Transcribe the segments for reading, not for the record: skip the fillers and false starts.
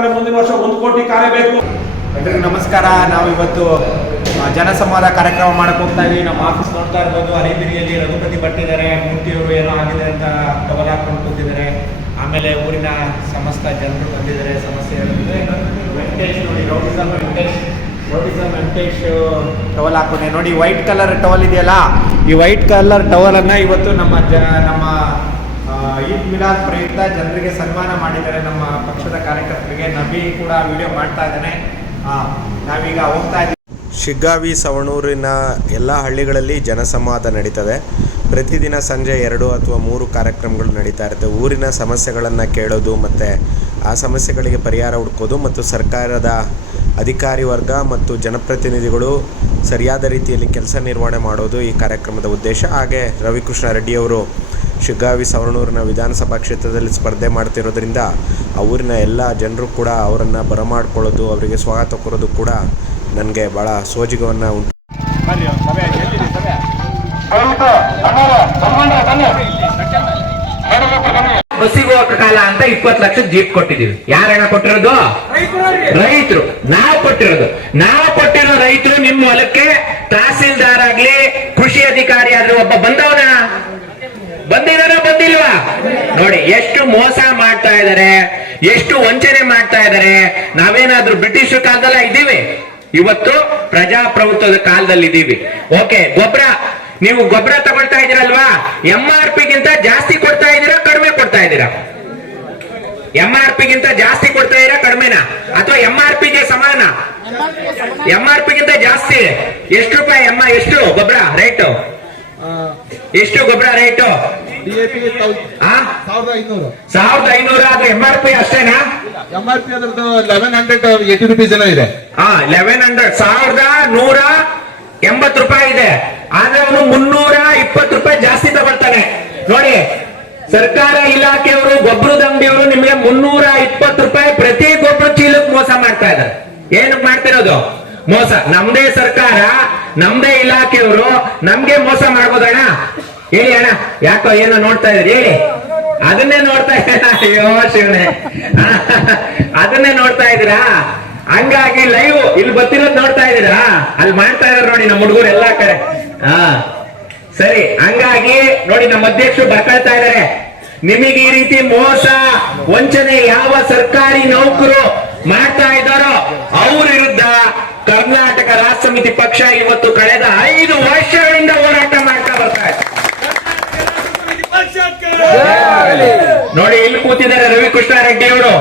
ಆದರೆ ಮುಂದಿನ ವರ್ಷ 1 ಕೋಟಿ ಕಾರ್ಯ ಬೇಕು. ಎಲ್ರಿಗೂ ನಮಸ್ಕಾರ. ನಾವು ಇವತ್ತು ಜನಸಂವಾದ ಕಾರ್ಯಕ್ರಮ ಮಾಡಕ್ಕೆ ಹೋಗ್ತಾ ಇದ್ದೀವಿ. ನಮ್ಮ ಆಫೀಸ್ ನೋಡ್ತಾ ಇರ್ಬೋದು, ಅರೇಬಿರಿಯಲ್ಲಿ ರಘುಪತಿ ಭಟ್ಟಿದ್ದಾರೆ, ಮೂರ್ತಿಯವರು ಏನೋ ಆಗಿದೆ ಅಂತ ಟವಲ್ ಹಾಕೊಂಡು ಕೂತಿದ್ದಾರೆ. ಆಮೇಲೆ ಊರಿನ ಸಮಸ್ತ ಜನರು ಬಂದಿದ್ದಾರೆ. ಸಮಸ್ಯೆ ವೆಂಕಟೇಶ್ ನೋಡಿ, ರೋಟಿಸಮ್ ವೆಂಕಟೇಶ್ ಟವಲ್ ಹಾಕೊಂಡೆ ನೋಡಿ. ವೈಟ್ ಕಲರ್ ಟವಲ್ ಇದೆಯಲ್ಲ, ಈ ವೈಟ್ ಕಲರ್ ಟವಲನ್ನು ಇವತ್ತು ನಮ್ಮ ಈದ್ ಮಿಲಾದ್ ಪ್ರಯುಕ್ತ ಜನರಿಗೆ ಸನ್ಮಾನ ಮಾಡಿದ್ದಾರೆ. ನಮ್ಮ ಪಕ್ಷದ ಕಾರ್ಯಕರ್ತರಿಗೆ ನಬಿ ಕೂಡ ವಿಡಿಯೋ ಮಾಡ್ತಾ ಇದ್ದಾನೆ. ನಾವೀಗ ಹೋಗ್ತಾ ಇದ್ದೀವಿ. ಶಿಗ್ಗಾವಿ ಸವಣೂರಿನ ಎಲ್ಲ ಹಳ್ಳಿಗಳಲ್ಲಿ ಜನಸಂವಾದ ನಡೀತದೆ. ಪ್ರತಿದಿನ ಸಂಜೆ 2 ಅಥವಾ 3 ಕಾರ್ಯಕ್ರಮಗಳು ನಡೀತಾ ಇರುತ್ತೆ. ಊರಿನ ಸಮಸ್ಯೆಗಳನ್ನು ಕೇಳೋದು ಮತ್ತು ಆ ಸಮಸ್ಯೆಗಳಿಗೆ ಪರಿಹಾರ ಹುಡುಕೋದು ಮತ್ತು ಸರ್ಕಾರದ ಅಧಿಕಾರಿ ವರ್ಗ ಮತ್ತು ಜನಪ್ರತಿನಿಧಿಗಳು ಸರಿಯಾದ ರೀತಿಯಲ್ಲಿ ಕೆಲಸ ನಿರ್ವಹಣೆ ಮಾಡೋದು ಈ ಕಾರ್ಯಕ್ರಮದ ಉದ್ದೇಶ. ಹಾಗೆ ರವಿಕೃಷ್ಣ ರೆಡ್ಡಿಯವರು ಶಿಗ್ಗಾವಿ ಸವಣೂರಿನ ವಿಧಾನಸಭಾ ಕ್ಷೇತ್ರದಲ್ಲಿ ಸ್ಪರ್ಧೆ ಮಾಡ್ತಿರೋದ್ರಿಂದ ಆ ಊರಿನ ಎಲ್ಲ ಜನರು ಕೂಡ ಅವರನ್ನು ಬರಮಾಡ್ಕೊಳ್ಳೋದು, ಅವರಿಗೆ ಸ್ವಾಗತ ಕೋರೋದು ಕೂಡ ನನಗೆ ಭಾಳ ಸೋಜಿಗವನ್ನು ಉಂಟು. ಬಸ್ಸಿಗೆ ಹೋಗೋ ಕಾಲ ಅಂತ 20 ಲಕ್ಷ ಜೀಪ್ ಕೊಟ್ಟಿದ್ದೀವಿ. ಯಾರಣ್ಣ ಕೊಟ್ಟಿರೋದು? ರೈತರು. ನಾವು ಕೊಟ್ಟಿರೋ ರೈತರು ನಿಮ್ಮ ಹೊಲಕ್ಕೆ ತಹಸೀಲ್ದಾರ್ ಆಗ್ಲಿ, ಕೃಷಿ ಅಧಿಕಾರಿ ಆದ್ರೆ ಒಬ್ಬ ಬಂದಿಲ್ವಾ? ನೋಡಿ ಎಷ್ಟು ಮೋಸ ಮಾಡ್ತಾ ಇದಾರೆ, ಎಷ್ಟು ವಂಚನೆ ಮಾಡ್ತಾ ಇದಾರೆ. ನಾವೇನಾದ್ರೂ ಬ್ರಿಟಿಷ್ ಕಾಲದಲ್ಲ ಇದ್ದೀವಿ, ಇವತ್ತು ಪ್ರಜಾಪ್ರಭುತ್ವದ ಕಾಲದಲ್ಲಿ ಇದ್ದೀವಿ. ಓಕೆ, ನೀವು ಗೊಬ್ಬರ ತಗೊಳ್ತಾ ಇದೀರಲ್ವಾ, MRP ಗಿಂತ ಜಾಸ್ತಿ ಕೊಡ್ತಾ ಇದೀರಾ, ಕಡಿಮೆ ಕೊಡ್ತಾ ಇದೀರಾ? MRP ಗಿಂತ ಜಾಸ್ತಿ ಕೊಡ್ತಾ ಇದೀರಾ, ಕಡಿಮೆನಾ? ಅಥವಾ MRP ಗೆ ಸಮಾನ? MRP ಗಿಂತ ಜಾಸ್ತಿ. ಎಷ್ಟು ರೂಪಾಯಿ ಎಷ್ಟು ಗೊಬ್ಬರ ರೇಟು? ಎಷ್ಟು ಗೊಬ್ಬರ ರೇಟು? 1500. ಅದು MRP ಅಷ್ಟೇನಾ? MRP ಅದ್ರದ್ದು 1180 rupees ಏನೋ ಇದೆ. 1180 ರೂಪಾಯಿ ಇದೆ. ಆದ್ರೆ ಅವನು 320 ರೂಪಾಯಿ ಜಾಸ್ತಿ ತಗೊಳ್ತಾನೆ. ನೋಡಿ, ಸರ್ಕಾರ ಇಲಾಖೆಯವರು, ಗೊಬ್ಬರದ ಅಂಗಡಿಯವರು ನಿಮಗೆ 320 ರೂಪಾಯಿ ಪ್ರತಿ ಗೊಬ್ಬರ ಚೀಲಕ್ಕೆ ಮೋಸ ಮಾಡ್ತಾ ಇದ್ದಾರೆ. ಏನಕ್ಕೆ ಮಾಡ್ತಿರೋದು ಮೋಸ? ನಮ್ದೇ ಸರ್ಕಾರ, ನಮ್ದೇ ಇಲಾಖೆಯವರು ನಮ್ಗೆ ಮೋಸ ಮಾಡ್ಬೋದಣ್ಣ? ಹೇಳಿ ಅಣ್ಣ, ಯಾಕೋ ಏನೋ ನೋಡ್ತಾ ಇದ್ರಿ, ಹೇಳಿ. ಅದನ್ನೇ ನೋಡ್ತಾ ಇದ್ದೀರಾ? ಅಯ್ಯೋ ಶಿವನೇ, ಅದನ್ನೇ ನೋಡ್ತಾ ಇದ್ದೀರಾ? ಹಂಗಾಗಿ ಲೈವ್ ಇಲ್ಲಿ ಬರ್ತಿರೋದು ನೋಡ್ತಾ ಇದ್ದೀರಾ? ಅಲ್ಲಿ ಮಾಡ್ತಾ ಇದಾರೆ ನೋಡಿ ನಮ್ಮ ಹುಡುಗರು ಎಲ್ಲಾ ಕಡೆ. ಸರಿ, ಹಂಗಾಗಿ ನೋಡಿ ನಮ್ಮ ಅಧ್ಯಕ್ಷರು ಬರ್ಕೊಳ್ತಾ ಇದಾರೆ. ನಿಮಗೆ ಈ ರೀತಿ ಮೋಸ ವಂಚನೆ ಯಾವ ಸರ್ಕಾರಿ ನೌಕರು ಮಾಡ್ತಾ ಇದ್ದಾರೋ ಅವ್ರ ವಿರುದ್ಧ ಕರ್ನಾಟಕ ರಾಷ್ಟ್ರ ಸಮಿತಿ ಪಕ್ಷ ಇವತ್ತು ಕಳೆದ 5 ವರ್ಷಗಳಿಂದ ಹೋರಾಟ ಮಾಡ್ತಾ ಬರ್ತಾ ಇದೆ. ನೋಡಿ, ಇಲ್ಲಿ ಕೂತಿದ್ದಾರೆ ರವಿಕೃಷ್ಣ ರೆಡ್ಡಿ ಅವರು.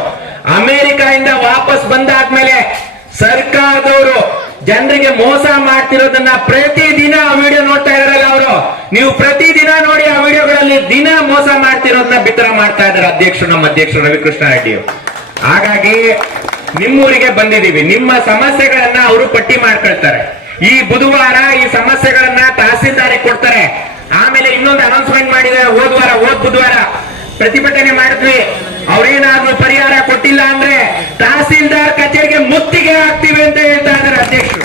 ಅಮೆರಿಕಾದಿಂದ ವಾಪಸ್ ಬಂದಾದ್ಮೇಲೆ ಸರ್ಕಾರದವರು ಜನರಿಗೆ ಮೋಸ ಮಾಡ್ತಿರೋದನ್ನ ಪ್ರತಿದಿನ ಆ ವಿಡಿಯೋ ನೋಡ್ತಾ ಇದಾರಲ್ಲ ಅವರು. ನೀವು ಪ್ರತಿದಿನ ನೋಡಿ ಆ ವಿಡಿಯೋಗಳಲ್ಲಿ ದಿನ ಮೋಸ ಮಾಡ್ತಿರೋದನ್ನ ಬಿತ್ತರ ಮಾಡ್ತಾ ಇದ್ದಾರೆ ನಮ್ಮ ಅಧ್ಯಕ್ಷರು ರವಿಕೃಷ್ಣ ರೆಡ್ಡಿ. ಹಾಗಾಗಿ ನಿಮ್ಮೂರಿಗೆ ಬಂದಿದ್ದೀವಿ. ನಿಮ್ಮ ಸಮಸ್ಯೆಗಳನ್ನ ಅವರು ಪಟ್ಟಿ ಮಾಡ್ಕೊಳ್ತಾರೆ. ಈ ಬುಧವಾರ ಈ ಸಮಸ್ಯೆಗಳನ್ನ ತಹಸೀಲ್ದಾರಿಗೆ ಕೊಡ್ತಾರೆ. ಆಮೇಲೆ ಇನ್ನೊಂದು ಅನೌನ್ಸ್ಮೆಂಟ್ ಮಾಡಿದ್ದಾರೆ. ಹೋದ್ ಬುಧವಾರ ಪ್ರತಿಭಟನೆ ಮಾಡಿದ್ವಿ. ಅವ್ರೇನಾದ್ರೂ ಪರಿಹಾರ ಕೊಟ್ಟಿಲ್ಲ ಅಂದ್ರೆ ತಹಸೀಲ್ದಾರ್ ಕಚೇರಿಗೆ ಮುತ್ತಿಗೆ ಹಾಕ್ತೀವಿ ಅಂತ ಹೇಳ್ತಾ ಇದ್ದಾರೆ ಅಧ್ಯಕ್ಷರು.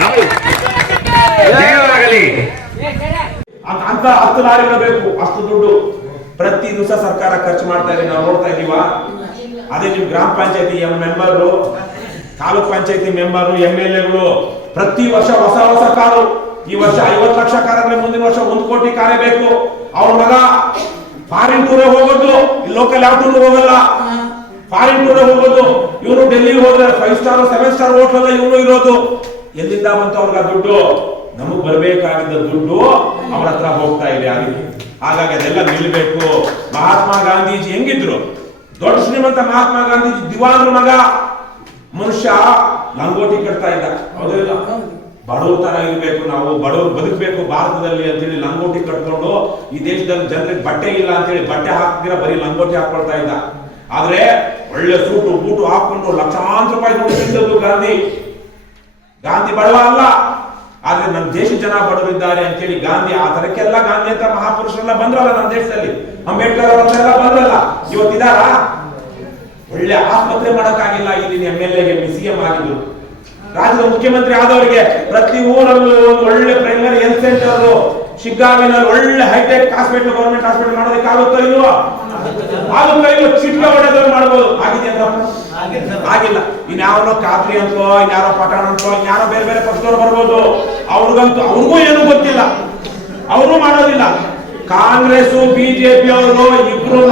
ಹೌದು, ಜಯವಾಗಲಿ. ಅಂತ 10 ಲಾರಿಗಳು ಬೇಕು, ಅಷ್ಟು ದುಡ್ಡು ಪ್ರತಿ ದಿವಸ ಸರ್ಕಾರ ಖರ್ಚು ಮಾಡ್ತಾ ಇದೆ. ನಾವು ನೋಡ್ತಾ ಇದೀವ. ಅದೇ ನಿಮ್ ಗ್ರಾಮ ಪಂಚಾಯತಿ ಮೆಂಬರ್ಗಳು, ತಾಲೂಕ್ ಪಂಚಾಯತಿ ಮೆಂಬರ್ಗಳು, MLAಗಳು ಪ್ರತಿ ವರ್ಷ ಹೊಸ ಕಾರು. ಈ ವರ್ಷ 50 ಲಕ್ಷ ಕಾರ ಅಂದ್ರೆ ಮುಂದಿನ ವರ್ಷ 1 ಕೋಟಿ ಕಾರ್ಯ ಬೇಕು. ಅವ್ರ ಮಗ ಫಾರಿನ್ ಟೂರ್ ಹೋಗೋದು, ಲೋಕಲ್ ಯಾವ ಟೂರ್ ಹೋಗಲ್ಲ, ಫಾರಿನ್ ಟೂರ್ ಹೋಗೋದು. ಇವನು ಡೆಲ್ಲಿ ಹೋದ್ರೆ 5 ಸ್ಟಾರ್ 7 ಸ್ಟಾರ್ ಹೋಟ್ಲಲ್ಲ ಇವನು ಇರೋದು. ಎಲ್ಲಿಂದ ಬಂತು ಅವ್ರಿಗೆ ದುಡ್ಡು? ನಮಗ್ ಬರ್ಬೇಕಾಗಿದ್ದ ದುಡ್ಡು ಅವ್ರ ಹತ್ರ ಹೋಗ್ತಾ ಇದೆ. ಹಾಗಾಗಿ ಅದೆಲ್ಲ ನಿಲ್ಬೇಕು. ಮಹಾತ್ಮ ಗಾಂಧೀಜಿ ಹೆಂಗಿದ್ರು? ದೊಡ್ಡ ಶ್ರೀಮಂತ ಮಹಾತ್ಮ ಗಾಂಧೀಜಿ ದಿವಾನ್ರ ಮಗ. ಮನುಷ್ಯ ಲಂಗೋಟಿ ಕಟ್ತಾ ಇದ್ದ, ಹೌದಿಲ್ಲ? ಬಡವ್ರ ತರ ಇರ್ಬೇಕು, ನಾವು ಬಡವ್ರು ಬದುಕಬೇಕು ಭಾರತದಲ್ಲಿ ಅಂತೇಳಿ ಲಂಗೋಟಿ ಕಟ್ಕೊಂಡು ಈ ದೇಶದಲ್ಲಿ ಜನರಿಗೆ ಬಟ್ಟೆ ಇಲ್ಲ ಅಂತೇಳಿ ಬಟ್ಟೆ ಹಾಕ್ತಿರ ಬರೀ ಲಂಗೋಟಿ ಹಾಕೊಳ್ತಾ ಇದ್ದ. ಆದ್ರೆ ಒಳ್ಳೆ ಸೂಟು ಬೂಟು ಹಾಕೊಂಡು ಲಕ್ಷಾಂತರ ರೂಪಾಯಿ ದುಡ್ಡು ತಿಂದದ್ದು ಗಾಂಧಿ ಬಡವ ಅಲ್ಲ. ಆದ್ರೆ ನಮ್ಮ ದೇಶ ಜನ ಬಡವರಿದ್ದಾರೆ ಅಂತೇಳಿ ಗಾಂಧಿ ಆ ತರಕ್ಕೆಲ್ಲ ಗಾಂಧಿ ಅಂತ ಮಹಾಪುರುಷರೆಲ್ಲ ಬಂದ್ರಲ್ಲ ನಮ್ಮ ದೇಶದಲ್ಲಿ. ಅಂಬೇಡ್ಕರ್ ಅವರೆಲ್ಲ ಬಂದ್ರಲ್ಲ, ಇವತ್ತಿದಾರ? ಒಳ್ಳೆ ಆಸ್ಪತ್ರೆ ಮಾಡಕ್ಕಾಗಿಲ್ಲ. ಇಲ್ಲಿನ MLAಗೆ CM ಆಗಿದ್ರು. ರಾಜ್ಯದ ಮುಖ್ಯಮಂತ್ರಿ ಆದವರಿಗೆ ಪ್ರತಿ ಊರಲ್ಲೂ ಒಂದು ಒಳ್ಳೆ ಪ್ರೈಮರಿ ಹೆಲ್ತ್ ಸೆಂಟರ್, ಶಿಗ್ಗಾವಿನಲ್ಲಿ ಒಳ್ಳೆ ಹೈಟೆಕ್ ಹಾಸ್ಪಿಟಲ್, ಗವರ್ಮೆಂಟ್ ಹಾಸ್ಪಿಟಲ್ ಮಾಡೋದಕ್ಕೆ ಆಗುತ್ತೋ ಇಲ್ವೋ? ಆಗುತ್ತೋ ಇಲ್ವೋ? ಚಿಕ್ಕ ಹೊಡೆದವ್ರು ಮಾಡ್ಬೋದು. ಆಗಿದೆ ಅಂತ ಆಗಿಲ್ಲ. ಇನ್ಯಾವನೋ ಖಾತ್ರಿ ಅಂತೋ, ಇನ್ಯಾರೋ ಪಠಾಣ ಅಂತೋ, ಇನ್ಯಾರೋ ಬೇರೆ ಬೇರೆ ಪಕ್ಷದವ್ರು ಬರ್ಬೋದು. ಅವ್ರಿಗೂ ಏನು ಗೊತ್ತಿಲ್ಲ, ಅವರು ಮಾಡೋದಿಲ್ಲ. ಕಾಂಗ್ರೆಸ್ ಬಿಜೆಪಿ ಅವರು ಇಬ್ರು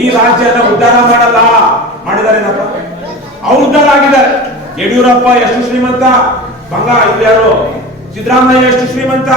ಈ ರಾಜ್ಯನ ಉದ್ಧಾರ ಮಾಡಲ್ಲ. ಮಾಡಿದ್ದಾರೆ ಅವ್ರು ಉದ್ಧಾರ ಆಗಿದ್ದಾರೆ. ಯಡಿಯೂರಪ್ಪ ಎಷ್ಟು ಶ್ರೀಮಂತ, ಯಾರು ಸಿದ್ದರಾಮಯ್ಯ ಎಷ್ಟು ಶ್ರೀಮಂತ.